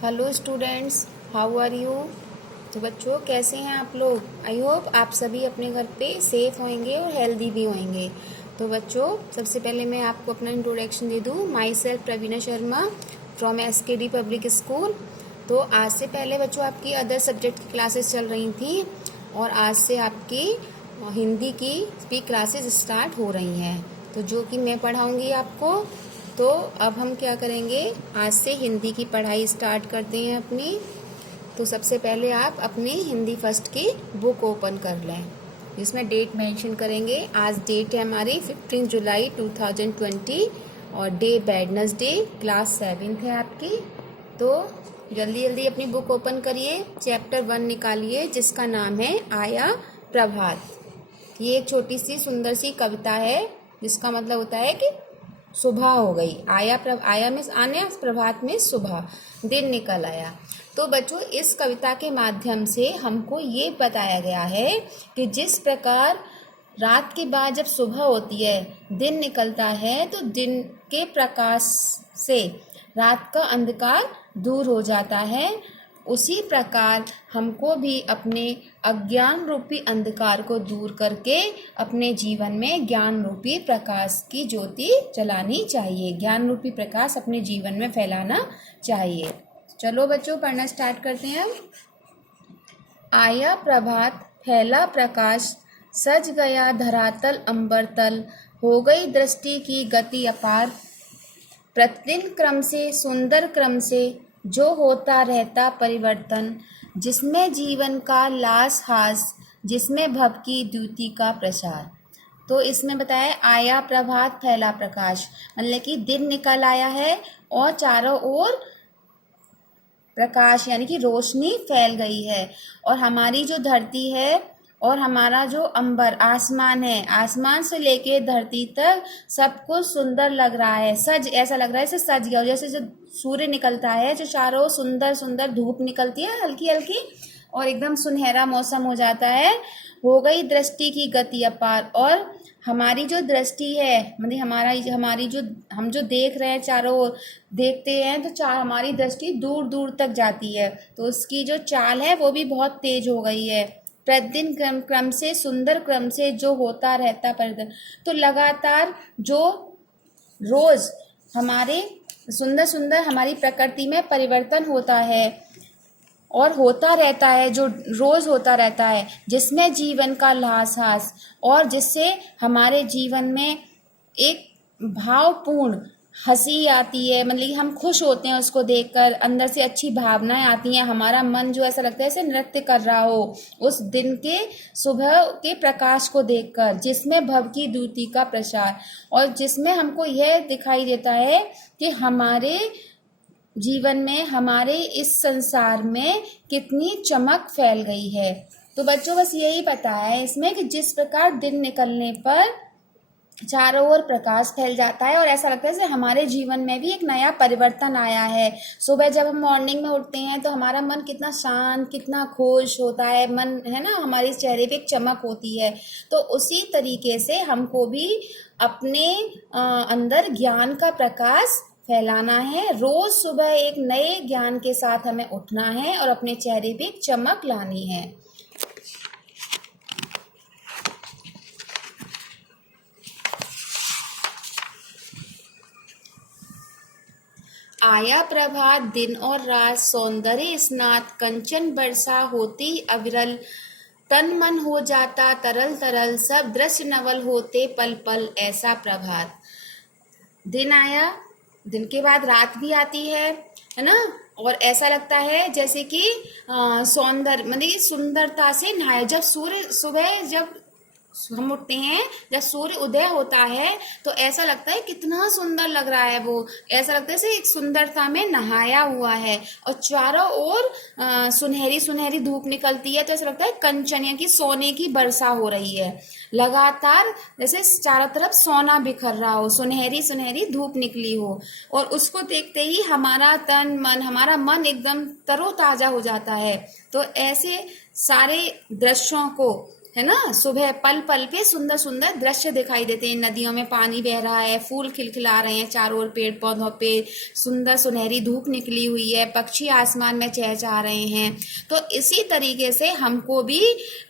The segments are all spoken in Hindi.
Hello students, how are you. तो बच्चों कैसे हैं आप लोग। आई होप आप सभी अपने घर पे सेफ होंगे और हेल्दी भी होंगे। तो बच्चों सबसे पहले मैं आपको अपना इंट्रोडक्शन दे दूँ। Myself Praveena Sharma from SKD public school. तो आज से पहले बच्चों आपकी अदर सब्जेक्ट की क्लासेस चल रही थी और आज से आपकी हिंदी की भी क्लासेस स्टार्ट हो रही हैं, तो जो कि मैं पढ़ाऊँगी आपको। तो अब हम क्या करेंगे, आज से हिंदी की पढ़ाई स्टार्ट करते हैं अपनी। तो सबसे पहले आप अपनी हिंदी फर्स्ट की बुक ओपन कर लें, जिसमें डेट मेंशन करेंगे। आज डेट है हमारी 15 जुलाई 2020 और डे वेडनेसडे, क्लास 7th है आपकी। तो जल्दी जल्दी अपनी बुक ओपन करिए, चैप्टर 1 निकालिए जिसका नाम है आया प्रभात। ये एक छोटी सी सुंदर सी कविता है जिसका मतलब होता है कि सुबह हो गई। आया में आने, प्रभात में सुबह, दिन निकल आया। तो बच्चों इस कविता के माध्यम से हमको ये बताया गया है कि जिस प्रकार रात के बाद जब सुबह होती है, दिन निकलता है, तो दिन के प्रकाश से रात का अंधकार दूर हो जाता है, उसी प्रकार हमको भी अपने अज्ञान रूपी अंधकार को दूर करके अपने जीवन में ज्ञान रूपी प्रकाश की ज्योति जलानी चाहिए। ज्ञान रूपी प्रकाश अपने जीवन में फैलाना चाहिए। चलो बच्चों पढ़ना स्टार्ट करते हैं अब। आया प्रभात, फैला प्रकाश, सज गया धरातल अंबर तल, हो गई दृष्टि की गति अपार, प्रतिदिन क्रम से सुंदर क्रम से जो होता रहता परिवर्तन, जिसमें जीवन का लास हास, जिसमें भव की द्युति का प्रसार। तो इसमें बताया आया प्रभात फैला प्रकाश, मतलब कि दिन निकल आया है और चारों ओर प्रकाश यानी कि रोशनी फैल गई है, और हमारी जो धरती है और हमारा जो अंबर आसमान है, आसमान से लेके धरती तक सब कुछ सुंदर लग रहा है। ऐसा लग रहा है जैसे सज गया, जैसे जो सूर्य निकलता है, जो चारों सुंदर सुंदर धूप निकलती है हल्की हल्की, और एकदम सुनहरा मौसम हो जाता है। हो गई दृष्टि की गति अपार, और हमारी जो दृष्टि है, मतलब हमारी जो हम जो देख रहे हैं, चारों ओर देखते हैं तो हमारी दृष्टि दूर दूर तक जाती है, तो उसकी जो चाल है वो भी बहुत तेज हो गई है। प्रतिदिन क्रम से सुंदर क्रम से जो होता रहता परिवर्तन, तो लगातार जो रोज हमारे सुंदर सुंदर हमारी प्रकृति में परिवर्तन होता है और होता रहता है, जो रोज होता रहता है, जिसमें जीवन का लासास, और जिससे हमारे जीवन में एक भावपूर्ण हंसी आती है, मतलब कि हम खुश होते हैं उसको देखकर, अंदर से अच्छी भावनाएं आती हैं, हमारा मन जो ऐसा लगता है जैसे नृत्य कर रहा हो उस दिन के सुबह के प्रकाश को देखकर, जिसमें भव की द्युति का प्रसार, और जिसमें हमको यह दिखाई देता है कि हमारे जीवन में, हमारे इस संसार में कितनी चमक फैल गई है। तो बच्चों बस यही पता है इसमें कि जिस प्रकार दिन निकलने पर चारों ओर प्रकाश फैल जाता है और ऐसा लगता है जैसे हमारे जीवन में भी एक नया परिवर्तन आया है। सुबह जब हम मॉर्निंग में उठते हैं तो हमारा मन कितना शांत, कितना खुश होता है, मन है ना, हमारे चेहरे पे एक चमक होती है। तो उसी तरीके से हमको भी अपने अंदर ज्ञान का प्रकाश फैलाना है। रोज सुबह एक नए ज्ञान के साथ हमें उठना है और अपने चेहरे पे एक चमक लानी है। आया प्रभात, दिन और रात, सौंदर्य स्नात, कंचन वर्षा होती अविरल, तन मन हो जाता तरल तरल, सब दृश्य नवल होते पल पल, ऐसा प्रभात। दिन आया, दिन के बाद रात भी आती है ना, और ऐसा लगता है जैसे कि सौंदर्य, मतलब सुंदरता से नहाया। जब सूर्य सुबह जब हम उठते हैं, जब सूर्य उदय होता है तो ऐसा लगता है कितना सुंदर लग रहा है वो, ऐसा लगता है जैसे एक सुंदरता में नहाया हुआ है, और चारों ओर सुनहरी सुनहरी धूप निकलती है, तो ऐसा लगता है कंचन यानी कि सोने की वर्षा हो रही है। लगातार जैसे चारों तरफ सोना बिखर रहा हो, सुनहरी सुनहरी धूप निकली हो, और उसको देखते ही हमारा तन मन, हमारा मन एकदम तरोताजा हो जाता है। तो ऐसे सारे दृश्यों को है ना। सुबह पल पल पे सुंदर सुंदर दृश्य दिखाई देते हैं, नदियों में पानी बह रहा है, फूल खिलखिला रहे हैं चारों ओर, पेड़ पौधों पे सुंदर सुनहरी धूप निकली हुई है, पक्षी आसमान में चहचहा रहे हैं। तो इसी तरीके से हमको भी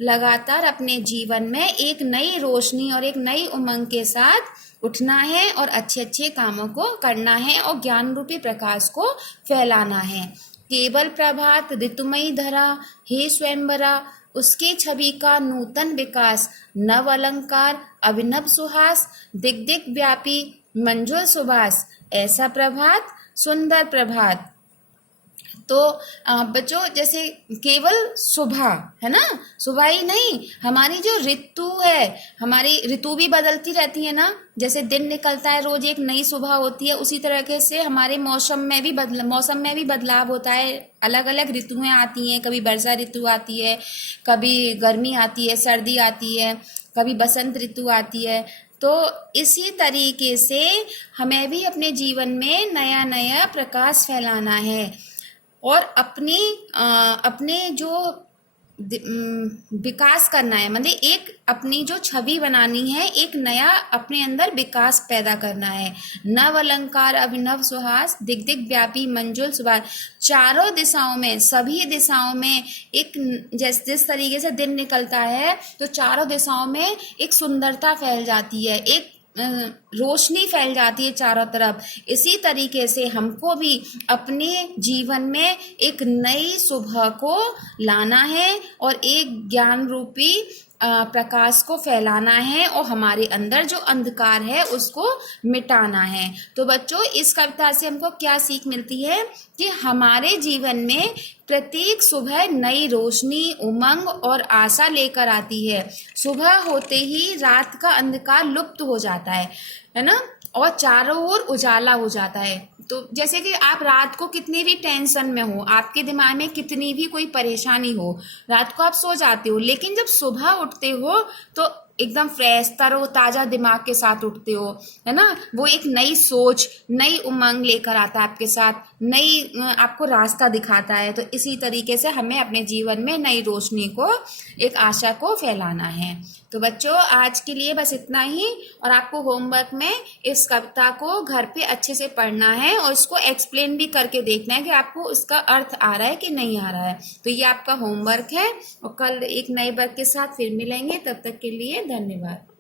लगातार अपने जीवन में एक नई रोशनी और एक नई उमंग के साथ उठना है और अच्छे अच्छे कामों को करना है और ज्ञान रूपी प्रकाश को फैलाना है। केवल प्रभात ऋतुमयी धरा, हे स्वयंवरा, उसकी छवि का नूतन विकास, नव अलंकार अभिनव सुहास, दिग दिग व्यापी मंजुल सुबास, ऐसा प्रभात सुंदर प्रभात। तो बच्चों, जैसे केवल सुबह है ना, सुबह ही नहीं, हमारी जो ऋतु है, हमारी ऋतु भी बदलती रहती है ना। जैसे दिन निकलता है, रोज एक नई सुबह होती है, उसी तरीके से हमारे मौसम में भी बदलाव होता है। अलग अलग ऋतुएं आती हैं, कभी वर्षा ऋतु आती है, कभी गर्मी आती है, सर्दी आती है, कभी बसंत ऋतु आती है। तो इसी तरीके से हमें भी अपने जीवन में नया नया प्रकाश फैलाना है और अपने जो विकास करना है, मतलब एक अपनी जो छवि बनानी है, एक नया अपने अंदर विकास पैदा करना है। नव अलंकार अभिनव सुहास, दिग दिग व्यापी मंजुल सुबास, चारों दिशाओं में, सभी दिशाओं में एक जिस तरीके से दिन निकलता है तो चारों दिशाओं में एक सुंदरता फैल जाती है, एक रोशनी फैल जाती है चारों तरफ। इसी तरीके से हमको भी अपने जीवन में एक नई सुबह को लाना है और एक ज्ञान रूपी प्रकाश को फैलाना है और हमारे अंदर जो अंधकार है उसको मिटाना है। तो बच्चों, इस कविता से हमको क्या सीख मिलती है कि हमारे जीवन में प्रत्येक सुबह नई रोशनी, उमंग और आशा लेकर आती है। सुबह होते ही रात का अंधकार लुप्त हो जाता है ना, और चारों ओर उजाला हो जाता है। तो जैसे कि आप रात को कितनी भी टेंशन में हो, आपके दिमाग में कितनी भी कोई परेशानी हो, रात को आप सो जाते हो, लेकिन जब सुबह उठते हो तो एकदम फ्रेश तरोताजा दिमाग के साथ उठते हो, है ना। वो एक नई सोच, नई उमंग लेकर आता है आपके साथ, नई आपको रास्ता दिखाता है। तो इसी तरीके से हमें अपने जीवन में नई रोशनी को, एक आशा को फैलाना है। तो बच्चों, आज के लिए बस इतना ही, और आपको होमवर्क में इस कविता को घर पे अच्छे से पढ़ना है और इसको एक्सप्लेन भी करके देखना है कि आपको उसका अर्थ आ रहा है कि नहीं आ रहा है। तो ये आपका होमवर्क है और कल एक नए वर्क के साथ फिर मिलेंगे। तब तक के लिए धन्यवाद।